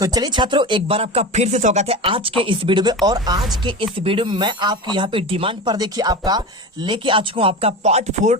तो चलिए छात्रों, एक बार आपका फिर से स्वागत है आज के इस वीडियो में। और आज के इस वीडियो में मैं आपको यहाँ पे डिमांड पर देखिए आपका लेके आ चुका हूँ आपका पार्ट 4।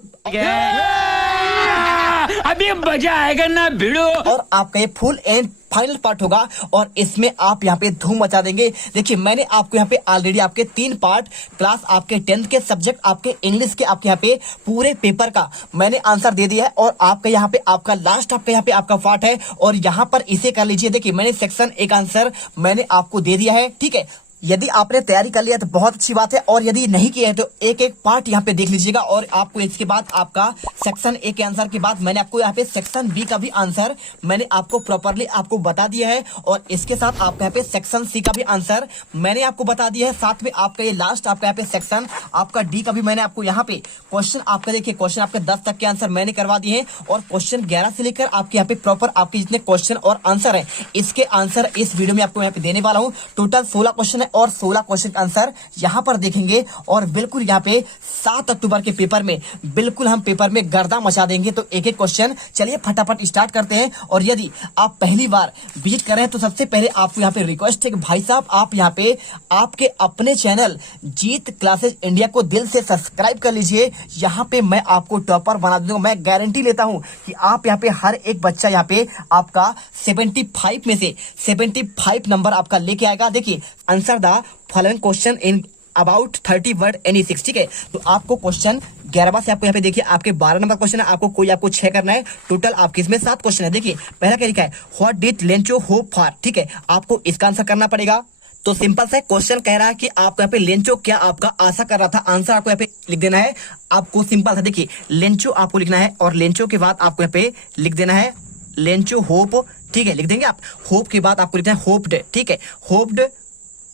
अभी मजा आएगा ना भिड़ो। और आपका ये फुल एंड फाइनल पार्ट होगा और इसमें आप यहाँ पे धूम मचा देंगे। देखिए, मैंने आपको यहाँ पे ऑलरेडी आपके 3 पार्ट प्लस आपके 10th के सब्जेक्ट आपके इंग्लिश के आपके यहाँ पे पूरे पेपर का मैंने आंसर दे दिया है। और आपका यहाँ पे आपका लास्ट आपका यहाँ पे आपका पार्ट है और यहाँ पर इसे कर लीजिए। देखिए, मैंने सेक्शन एक आंसर मैंने आपको दे दिया है, ठीक है। यदि आपने तैयारी कर लिया तो बहुत अच्छी बात है, और यदि नहीं किया है तो एक एक पार्ट यहाँ पे देख लीजिएगा। और आपको इसके बाद आपका सेक्शन ए के आंसर के बाद मैंने आपको यहाँ पे सेक्शन बी का भी आंसर मैंने आपको प्रॉपरली आपको बता दिया है। और इसके साथ आपका यहाँ पे सेक्शन सी का भी आंसर मैंने आपको बता दिया है। साथ में आपका ये लास्ट आपका यहाँ पे सेक्शन आपका डी का भी मैंने आपको यहाँ पे क्वेश्चन आपका देखिए क्वेश्चन आपके 10 तक के आंसर मैंने करवा दिए हैं। और क्वेश्चन 11 से लेकर आपके यहाँ पे प्रॉपर आपके जितने क्वेश्चन और आंसर है इसके आंसर इस वीडियो में आपको यहाँ पे देने वाला हूँ। टोटल 16 क्वेश्चन है और 16 क्वेश्चन का आंसर यहाँ पर देखेंगे। और बिल्कुल यहाँ पे 7 अक्टूबर के पेपर में बिल्कुल हम पेपर में गर्दा मचा देंगे। तो एक एक क्वेश्चन चलिए फटाफट स्टार्ट करते हैं। और यदि आप पहली बार विजिट कर रहे हैं तो सबसे पहले आपको यहाँ पे रिक्वेस्ट है कि भाई साहब आप यहाँ पे आपके अपने चैनल जीत क्लासेस इंडिया को दिल से सब्सक्राइब कर लीजिए। यहाँ पे मैं आपको टॉपर बना दूंगा। मैं गारंटी लेता हूँ कि आप यहाँ पे हर एक बच्चा यहाँ पे आपका 75 में से 75 नंबर आपका लेके आएगा। देखिए, answer the following question in about 30 word any 6, ठीक है। तो आपको क्वेश्चन 11 से आपको यहाँ पे देखिए आपके 12 नंबर क्वेश्चन है, आपको कोई आपको 6 करना है। टोटल आपके इसमें 7 क्वेश्चन है। देखिए, पहला क्या लिखा है, what did Lencho hope for, ठीक है। आपको इसका आंसर करना पड़ेगा। तो सिंपल सा क्वेश्चन कह रहा है कि आपको यहाँ पे लेंचो क्या आपका आशा कर रहा था, आंसर आपको यहाँ पे लिख देना है। आपको सिंपल सा देखिए लेंचो आपको लिखना है और लेंचो के बाद आपको यहाँ पे लिख देना है लेंचो होप, ठीक है, लिख देंगे आप। होप के बाद आपको लिखना है होप्ड, ठीक है, hoped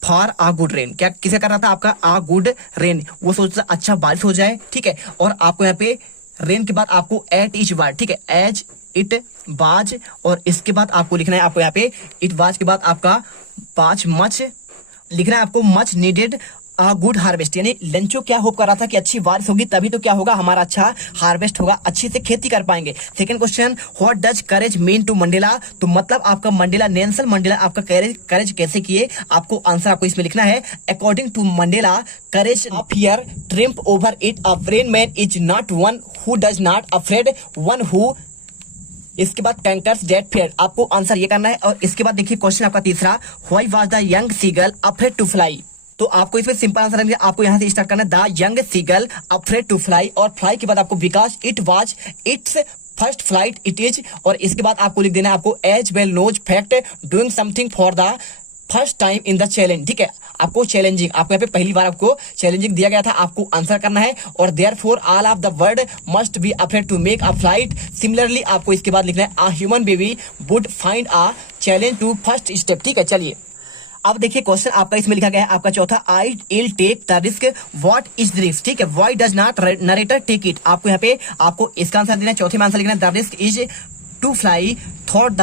for uh good rain. क्या किसे कर रहा था, आपका आ गुड रेन, वो सोचता अच्छा बारिश हो जाए, ठीक है। और आपको यहाँ पे रेन के बाद आपको एट इच वाज, ठीक है, एज इट वाज। और इसके बाद आपको लिखना है आपको यहाँ पे इट वाज के बाद आपका पांच मच लिखना है आपको much needed a good harvest. यानी लेंचो क्या होप कर रहा था कि अच्छी बारिश होगी तभी तो क्या होगा, हमारा अच्छा हार्वेस्ट होगा, अच्छी से खेती कर पाएंगे। Second question, what does courage mean to Mandela, तो मतलब आपका मंडेला नेल्सन मंडेला आपका करेज कैसे किए, आपको आंसर आपको इसमें लिखना है। According to Mandela courage of fear triumph over it, a brave man is not one who does not afraid one who. इसके बाद कैंकर्स डेट फेयर, आपको आंसर ये करना है। और इसके बाद देखिए क्वेश्चन आपका तीसरा, why was the young seagull afraid to fly, तो आपको इसमें सिंपल आंसर है, आपको यहां से स्टार्ट करना है the young seagull afraid to fly. और फ्लाई के बाद आपको because it was its first flight it is. और इसके बाद आपको लिख देना है आपको as well knows fact doing something for the first time in the challenge, ठीक है। आपको चैलेंजिंग, आपको यहाँ पे पहली बार आपको चैलेंजिंग दिया गया था, आपको आंसर करना है। और therefore all of the world must be afraid to make a flight. Similarly आपको इसके बाद लिखना है a human baby would find a challenge to first step, ठीक है। चलिए अब देखिए क्वेश्चन आपका इसमें लिखा गया है आपका चौथा, I will take the risk what is the risk, ठीक है। Why does not narrator take it, आपको यहाँ पे आपको इसका आंसर देना है। चौथे में आंसर लिखना है the risk is to fly thought the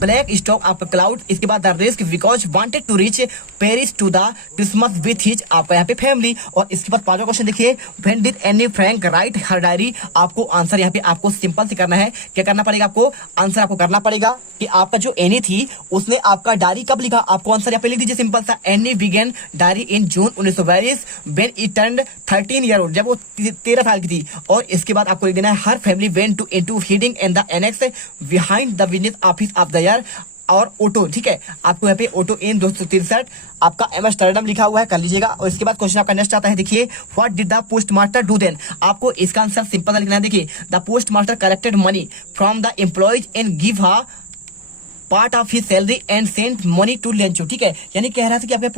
black stock of cloud. इसके बाद the risk because wanted to reach Paris to the Christmas with his, आपका यहाँ पे फैमिली। और इसके बाद पांचवा क्वेश्चन देखिए, when did Anne Frank right her diary, आपको आंसर यहाँ पे आपको सिंपल से करना है। क्या करना पड़ेगा आपको, आंसर आपको करना पड़ेगा कि आपका जो एनी थी उसने आपका डायरी कब लिखा, आपको आंसर यहाँ पे लिख दीजिए सिंपल सा, Anne began diary in June 1942 when it turned 13 year old, जब वो 13 साल की थी। और इसके बाद आपको लिख देना है हर family went to into heading and the annex behind the business office of the year. और ऑटो, ठीक है, आपको यहाँ पे ऑटो इन 263 आपका एम्स्टर्डम लिखा हुआ है, कर लीजिएगा। और इसके बाद क्वेश्चन आपका नेक्स्ट आता है, देखिए what did the post master do then, आपको इसका आंसर सिंपल लिखना है। देखिए the post master collected money from the employees and give a part of his salary and sent money to Lencho, ठीक है। यानी कह रहा था कि आपके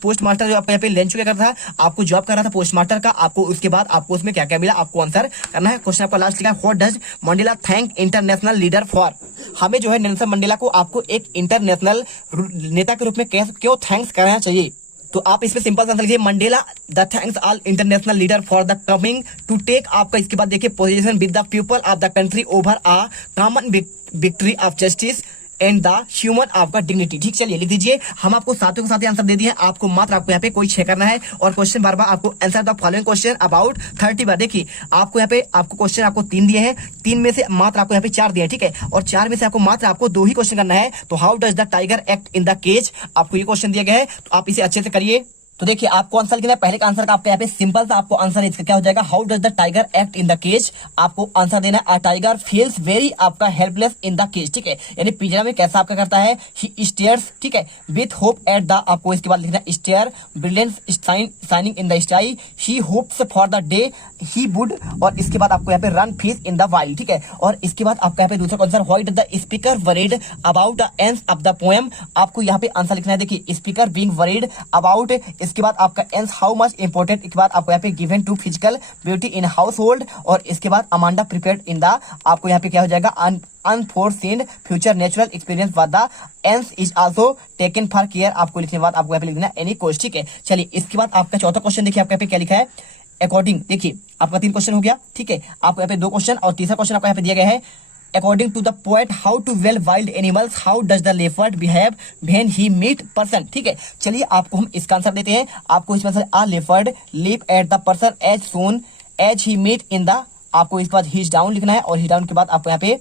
पोस्ट मास्टर जो आपका यहाँ पे लेंचो क्या करता था, आपको जॉब कर रहा था पोस्ट मास्टर का, आपको उसके बाद आपको उसमें क्या क्या मिला, आपको आंसर करना है। क्वेश्चन आपका लास्ट लिखा है, what does Mandela thank international leader for, हमें जो है नेल्सन मंडेला को आपको एक इंटरनेशनल नेता के रूप में क्यों थैंक्स करना चाहिए। तो आप इसमें सिंपल आंसर लिखिए, Mandela the thanks all international leader for the coming to take, आपका इसके बाद देखिए position with the people of the country over a common victory of justice and the human आपका डिग्निटी। ठीक, चलिए लिख दीजिए। हम आपको साथों के साथ आंसर दे दिए, आपको मात्र आपको यहाँ पे कोई छह करना है और क्वेश्चन बार बार आपको answer the following question about 30 बार। देखिए आपको यहाँ पे आपको क्वेश्चन आपको 3 दिए हैं, 3 में से मात्र आपको यहाँ पे 4 दिए हैं। ठीक है, और 4 में से आपको मात्र आपको 2 ही क्वेश्चन करना है। तो how does the tiger act in the cage, आपको ये क्वेश्चन दिया गया है, तो आप इसे अच्छे से करिए। तो देखिए आपको आंसर लिखना है, पहले का आंसर का आपका यहाँ पे सिंपल सा आपको आंसर इसका क्या हो जाएगा, how does the tiger act in the cage. आपको आंसर देना है, अ टाइगर फील्स वेरी आपका हेल्पलेस इन द केज। ठीक है, यानी पिंजरा में कैसा आपका करता है, ही स्टेयर्स, ठीक है, विथ होप एट द, आपको इसके बाद लिखना है stare brilliance shining in the sky, he hopes for the day he would, और इसके बाद आपको यहाँ पे run fish in the wild. ठीक है, और इसके बाद आपका यहाँ पे दूसरा answer, why does the speaker worried about the ends of the poem. आपको यहाँ पे आंसर लिखना है, देखिए स्पीकर बीइंग वरीड अबाउट, इसके बाद आपका एंस हाउ मच इंपोर्टेंट, इसके बाद आपको यहाँ पे given to physical beauty in household, और इसके बाद अमांडा प्रिपेयर्ड इन द, आपको यहाँ पे क्या हो जाएगा, unforeseen future natural experience bad the ends is also taken for care. आपको लिखने के बाद आपको यहाँ पे लिखना एनी कोर्स। ठीक है, चलिए इसके बाद आपका चौथा क्वेश्चन देखिए आपको यहाँ पे क्या लिखा है, अकॉर्डिंग। देखिए आपका 3 क्वेश्चन हो गया। ठीक है, आपको यहाँ पे 2 क्वेश्चन और तीसरा क्वेश्चन आपको यहाँ पे दिया गया है, according to the poet how to well wild animals, how does the leopard behave when he meet person। ठीक है, चलिए आपको हम इसका आंसर देते हैं। आपको इसमें से a leopard leap at the person as soon as he meet in the, आपको इसके बाद his down लिखना है, और his down के बाद आपको यहाँ पे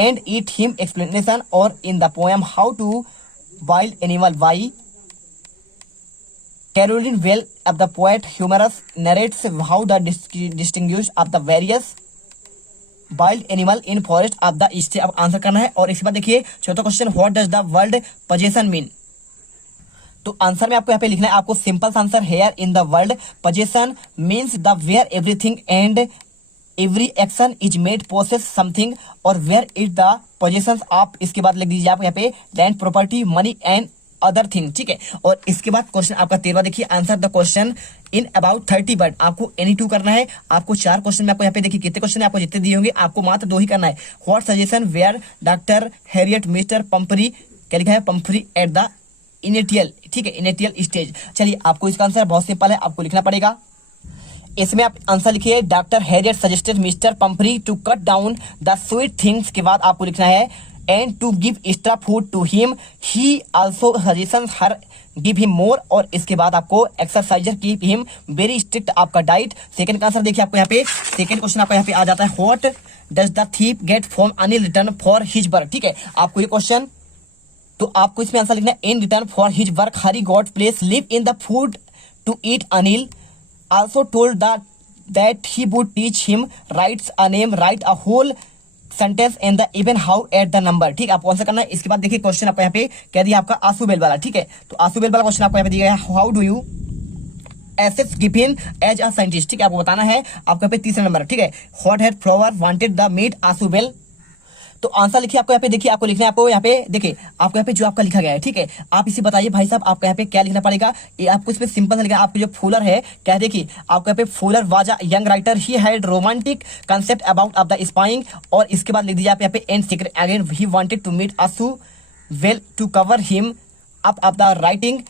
and eat him explanation, और in the poem how to wild animal by Caroline Well of the poet humorous narrates how the distinguish of the various wild animal in forest of the east. अब answer करना है। और इसके बाद देखिए चौथा question, what does the world possession mean. तो answer में आपको यहाँ पे लिखना है, आपको simple answer, here in the world possession means the where everything and every action is made possess something, और where is the possession of, इसके बाद लिख दीजिए आप यहाँ पे land property money and other thing. ठीक है, और इसके बाद क्वेश्चन आपका 13वां देखिए, answer the question in about 30 word. आपको एनी 2 करना है। आपको 4 क्वेश्चन में आपको यहाँ पे देखिए कितने क्वेश्चन है, आपको जितने दिए होंगे आपको मात्र 2 ही करना है। What suggestion were doctor Herriot mister Pumphrey, क्या लिखा है, पंपरी एट द इनिटियल, ठीक है, इनिटियल स्टेज। चलिए आपको इसका आंसर बहुत सिंपल है, आपको लिखना पड़ेगा। इसमें आप आंसर लिखिए, doctor Herriot suggested mister Pumphrey to cut down the sweet things, के बाद आपको लिखना है and to give extra food to him, he also suggests her give him more, और इसके बाद आपको exerciser keep him very strict आपका डाइट। सेकंड का आंसर देखिए आपको यहाँ पे, सेकंड क्वेश्चन आपको यहाँ पे आ जाता है, what does the thief get from Anil return for his work। ठीक है, आपको ये क्वेश्चन, तो आपको इसमें आंसर लिखना है, in return for his work Hari got place live in the food to eat। Anil also told that he would teach him writes a name, write a whole sentence and the even how at the number. ठीक है, आपको answer करना है। इसके बाद देखिए question आपको यहाँ पे कह दिया आपका आंसू बेल वाला। ठीक है, तो आंसू बेल वाला क्वेश्चन आपको यहाँ पे दिया गया है, how do you assess given as a scientist. ठीक है, आपको बताना है, आपको यहाँ पे तीसरा नंबर। ठीक है, what had flower wanted the meet आंसू बेल। तो आंसर लिखिए आपको यहाँ पे, देखिए आपको लिखना है, आपको यहाँ पे देखिए आपको यहाँ पे जो आपका लिखा गया है। ठीक है, आप इसे बताइए भाई साहब, आपको यहाँ पे क्या लिखना पड़ेगा। ये आपको इसमें सिंपल लिखा है, आपको जो फूलर है क्या, देखिए आपको यहाँ पे Fuller was a young writer, he had romantic concept about of the spying, और इसके बाद लिख दीजिए आप यहाँ पे and secret again he wanted to meet आंसू वेल to cover him up of the writing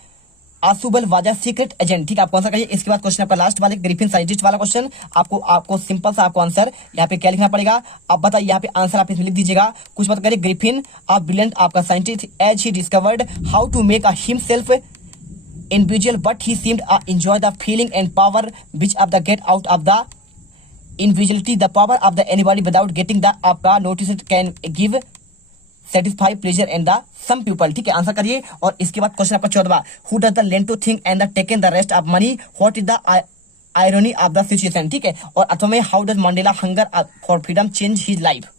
Ausable was a secret agent. ठीक है, आपको आंसर करिए। इसके बाद क्वेश्चन आपका लास्ट वाले ग्रिफिन साइंटिस्ट वाला क्वेश्चन, आपको सिंपल सा आपको आंसर यहाँ पे क्या लिखना पड़ेगा, आप बताइए। यहाँ पे आंसर आप इसमें लिख दीजिएगा, कुछ मत करिए, ग्रिफिन अ ब्रिलियंट आपका scientist as he discovered how to make a himself individual but he seemed enjoy the feeling and power which of the get out of the individuality, the power of the anybody without getting the आपका notice can give satisfy pleasure and the some people. ठीक है, answer करिए। और इसके बाद question आपका 14वां, who does the lend to think and the taken the rest of money, what is the irony of the situation. ठीक है, और अथवा में how does Mandela hunger for freedom change his life.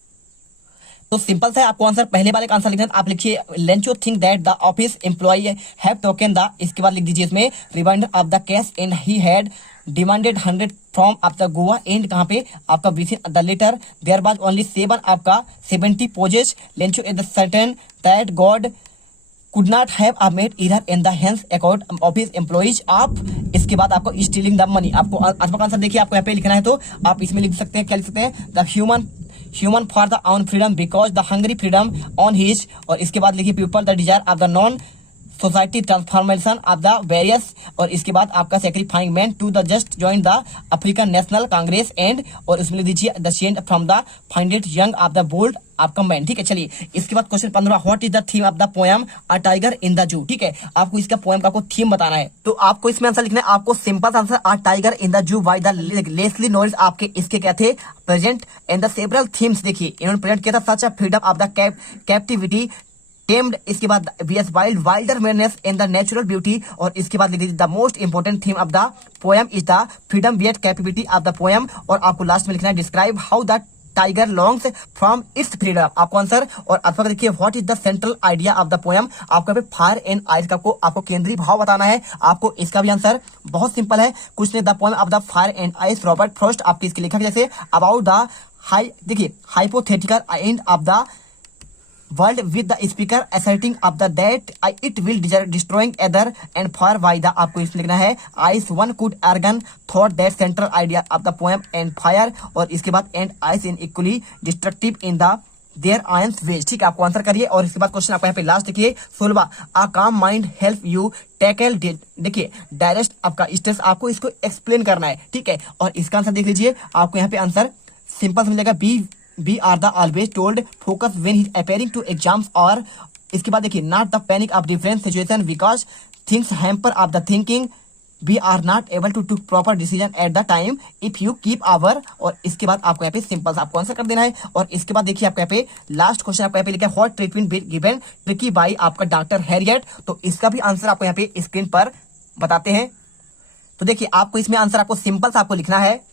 तो सिंपल सा है, आपको आंसर पहले वाले का आंसर लिखना है। आप लिखिए Lencho think that the office employ have token the, इसके बाद लिख दीजिए इसमें reminder of the cash and he had demanded 100 from of the Goa and, कहाँ पे आपका within the letter there was only 7 आपका 70 pesos Lencho at the certain that God could not have a made error in the hands account of his employees of, इसके बाद आपको stealing the money। आपको answer answer देखिए, आपको यहाँ पे लिखना है, तो आप इसमें लिख सकते हैं, क्या लिख सकते हैं, the human for the own freedom because the hungry freedom on his, और इसके बाद लिखिए people the desire of the non society transformation of the various, और इसके बाद आपका sacrificing man to the just join the African National Congress and, और इसमें लिख दीजिए the change from the find it young of the bold आपका man. ठीक है, चलिए इसके बाद question 15, what is the theme of the poem a tiger in the zoo. ठीक है, आपको इसका पोएम का थीम बताना है, तो आपको इसमें आंसर लिखना है। आपको simple answer, a tiger in the zoo by the Leslie Norris. आपके इसके क्या थे, present and the several themes. देखिए इन्होंने प्रेजेंट किया था, such a freedom of the captivity tamed, इसके बाद vs wild wilderness and the natural beauty, और इसके बाद लिख दीजिए the most important theme of the poem is the freedom with capability of the poem, और आपको लास्ट में लिखना है describe how the tiger longs from its freedom. आपको आंसर, और अथवा देखिए what is the central idea of the poem. आपको यहाँ पे फायर एंड आइस का आपको केंद्रीय भाव बताना है। आपको इसका भी आंसर बहुत सिंपल है, कुछ नहीं, the poem of the fire and ice Robert Frost. आपके इसके लिखा जैसे अबाउट द देखिए hypothetical end of the world with the speaker asserting of the that it will destroying other and far by the, आपको इसमें लिखना है ice one could argon thought that central idea of the poem and fire, और इसके बाद and ice in equally destructive in the their ions ways। ठीक है, आपको आंसर करिए, और इसके बाद क्वेश्चन आपको यहाँ पे लास्ट देखिए 16, a calm mind help you tackle देखिए डायरेक्ट आपका स्ट्रेस, आपको इसको एक्सप्लेन करना है। ठीक है, और इसका आंसर देख लीजिए, आपको यहाँ पे आंसर सिंपल मिलेगा, be are the always told focus when he appearing to exams, और इसके बाद देखिए not the panic of different situation because things hamper of the thinking, we are not able to take proper decision at the time if you keep hour, और इसके बाद आपको यहाँ पे सिंपल आपको आंसर कर देना है। और इसके बाद देखिए आपको यहाँ पे लास्ट क्वेश्चन आपको यहाँ पे लिखा है what treatment given tricky by आपका डॉक्टर हैरियट, तो इसका भी आंसर आपको यहाँ पे स्क्रीन पर बताते हैं। तो देखिए आपको इसमें आंसर आपको सिंपल सा आपको लिखना है,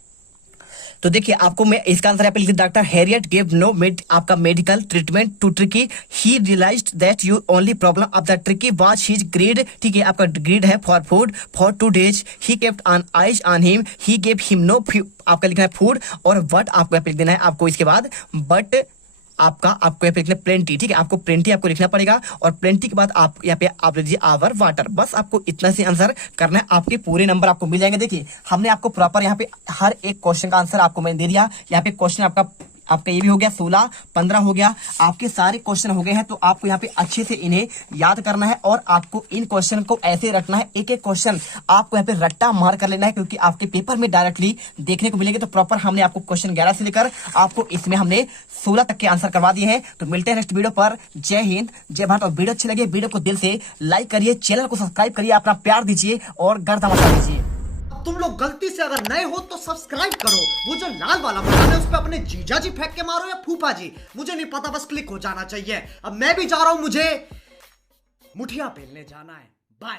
तो देखिए आपको मैं इसका आंसर यहाँ पे लिखा, डॉक्टर हैरियट गेव नो आपका medical treatment to Tricki, he realised that you only problem of the Tricki was his greed. ठीक है, आपका ग्रीड है for food for 2 days, he kept on eyes on him, he gave him no आपका लिखना है food, और but आपको यहाँ पे लिख देना है आपको इसके बाद बट आपको यहाँ पे लिखना प्लेंटी। ठीक है, आपको प्लेंटी आपको लिखना पड़ेगा, और प्लेंटी के बाद आप यहाँ पे आप लिखिए आवर वाटर। बस आपको इतना से आंसर करना है, आपके पूरे नंबर आपको मिल जाएंगे। देखिए हमने आपको प्रॉपर यहाँ पे हर एक क्वेश्चन का आंसर आपको मैंने दे दिया। यहाँ पे क्वेश्चन आपका ये भी हो गया, 16 15 हो गया, आपके सारे क्वेश्चन हो गए हैं। तो आपको यहाँ पे अच्छे से इन्हें याद करना है, और आपको इन क्वेश्चन को ऐसे रखना है, एक एक क्वेश्चन आपको यहाँ पे रट्टा मार कर लेना है, क्योंकि आपके पेपर में डायरेक्टली देखने को मिलेंगे। तो प्रॉपर हमने आपको क्वेश्चन 11 से लेकर आपको इसमें हमने 16 तक के आंसर करवा दिए हैं। तो मिलते हैं नेक्स्ट वीडियो पर। जय हिंद, जय भारत। और वीडियो अच्छी लगे वीडियो को दिल से लाइक करिए, चैनल को सब्सक्राइब करिए, अपना प्यार दीजिए और गर्दा मचा दीजिए। तुम लोग गलती से अगर नए हो तो सब्सक्राइब करो, वो जो लाल वाला बटन है उस पे अपने जीजा जी फेंक के मारो या फूफा जी, मुझे नहीं पता, बस क्लिक हो जाना चाहिए। अब मैं भी जा रहा हूं, मुझे मुठिया पेलने जाना है। बाय।